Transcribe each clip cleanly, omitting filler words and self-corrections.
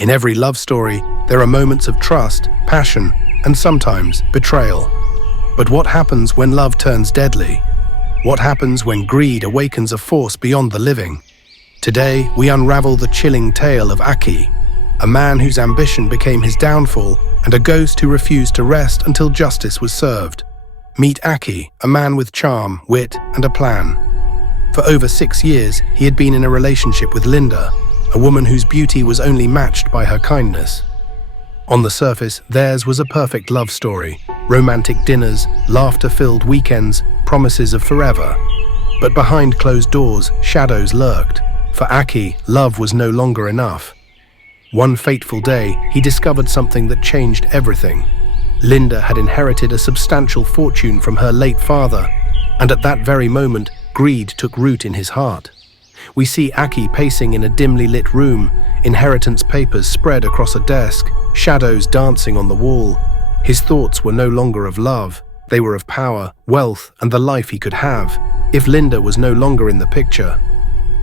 In every love story, there are moments of trust, passion, and sometimes betrayal. But what happens when love turns deadly? What happens when greed awakens a force beyond the living? Today, we unravel the chilling tale of Aki, a man whose ambition became his downfall and a ghost who refused to rest until justice was served. Meet Aki, a man with charm, wit, and a plan. For over 6 years, he had been in a relationship with Linda, a woman whose beauty was only matched by her kindness. On the surface, theirs was a perfect love story, romantic dinners, laughter-filled weekends, promises of forever. But behind closed doors, shadows lurked. For Aki, love was no longer enough. One fateful day, he discovered something that changed everything. Linda had inherited a substantial fortune from her late father, and at that very moment, greed took root in his heart. We see Aki pacing in a dimly lit room, inheritance papers spread across a desk, shadows dancing on the wall. His thoughts were no longer of love, they were of power, wealth, and the life he could have, if Linda was no longer in the picture.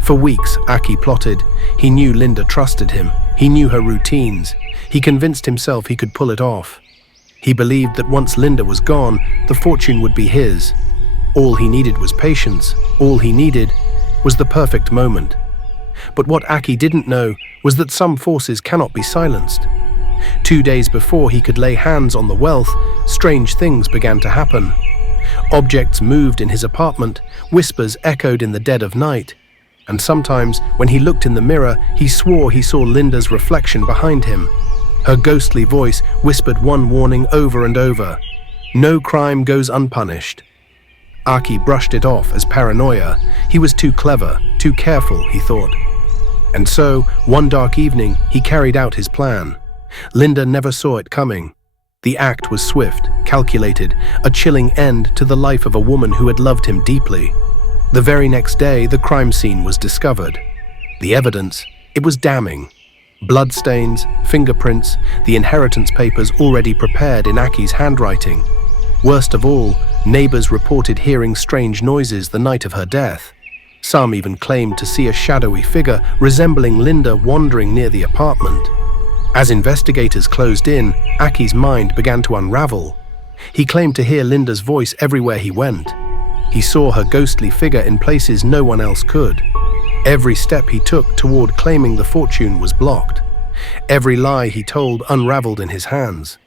For weeks, Aki plotted. He knew Linda trusted him, he knew her routines, he convinced himself he could pull it off. He believed that once Linda was gone, the fortune would be his. All he needed was patience, all he needed was the perfect moment. But what Aki didn't know was that some forces cannot be silenced. 2 days before he could lay hands on the wealth, strange things began to happen. Objects moved in his apartment, whispers echoed in the dead of night, and sometimes, when he looked in the mirror, he swore he saw Linda's reflection behind him. Her ghostly voice whispered one warning over and over: "No crime goes unpunished." Aki brushed it off as paranoia. He was too clever, too careful, he thought. And so, one dark evening, he carried out his plan. Linda never saw it coming. The act was swift, calculated, a chilling end to the life of a woman who had loved him deeply. The very next day, the crime scene was discovered. The evidence, it was damning. Bloodstains, fingerprints, the inheritance papers already prepared in Aki's handwriting. Worst of all, neighbors reported hearing strange noises the night of her death. Some even claimed to see a shadowy figure resembling Linda wandering near the apartment. As investigators closed in, Aki's mind began to unravel. He claimed to hear Linda's voice everywhere he went. He saw her ghostly figure in places no one else could. Every step he took toward claiming the fortune was blocked. Every lie he told unraveled in his hands.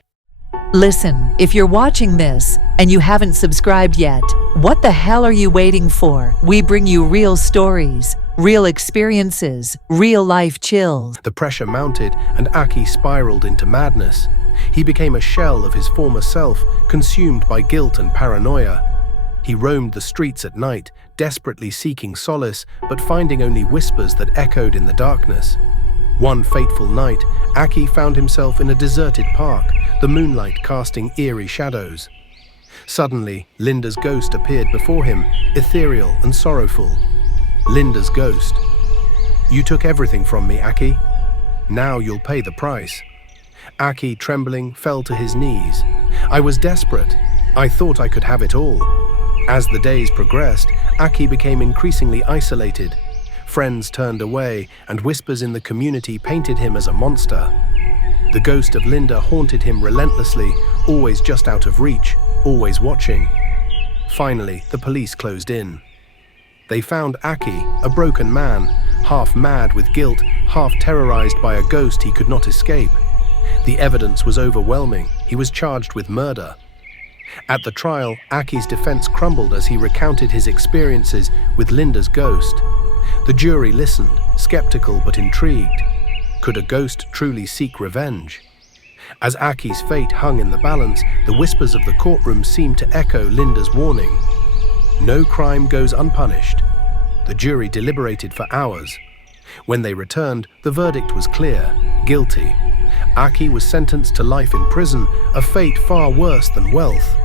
Listen, if you're watching this and you haven't subscribed yet, what the hell are you waiting for? We bring you real stories, real experiences, real life chills. The pressure mounted and Aki spiraled into madness. He became a shell of his former self, consumed by guilt and paranoia. He roamed the streets at night, desperately seeking solace, but finding only whispers that echoed in the darkness. One fateful night, Aki found himself in a deserted park, the moonlight casting eerie shadows. Suddenly, Linda's ghost appeared before him, ethereal and sorrowful. Linda's ghost. "You took everything from me, Aki. Now you'll pay the price." Aki, trembling, fell to his knees. "I was desperate. I thought I could have it all." As the days progressed, Aki became increasingly isolated. Friends turned away, and whispers in the community painted him as a monster. The ghost of Linda haunted him relentlessly, always just out of reach, always watching. Finally, the police closed in. They found Aki, a broken man, half mad with guilt, half terrorized by a ghost he could not escape. The evidence was overwhelming. He was charged with murder. At the trial, Aki's defense crumbled as he recounted his experiences with Linda's ghost. The jury listened, skeptical but intrigued. Could a ghost truly seek revenge? As Aki's fate hung in the balance, the whispers of the courtroom seemed to echo Linda's warning. No crime goes unpunished. The jury deliberated for hours. When they returned, the verdict was clear: guilty. Aki was sentenced to life in prison, a fate far worse than wealth.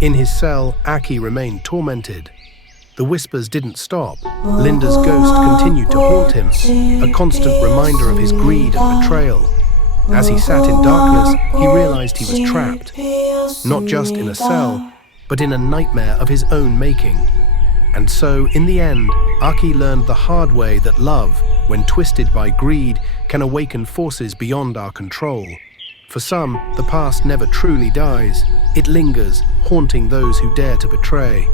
In his cell, Aki remained tormented. The whispers didn't stop. Linda's ghost continued to haunt him, a constant reminder of his greed and betrayal. As he sat in darkness, he realized he was trapped, not just in a cell, but in a nightmare of his own making. And so, in the end, Aki learned the hard way that love, when twisted by greed, can awaken forces beyond our control. For some, the past never truly dies. It lingers, haunting those who dare to betray.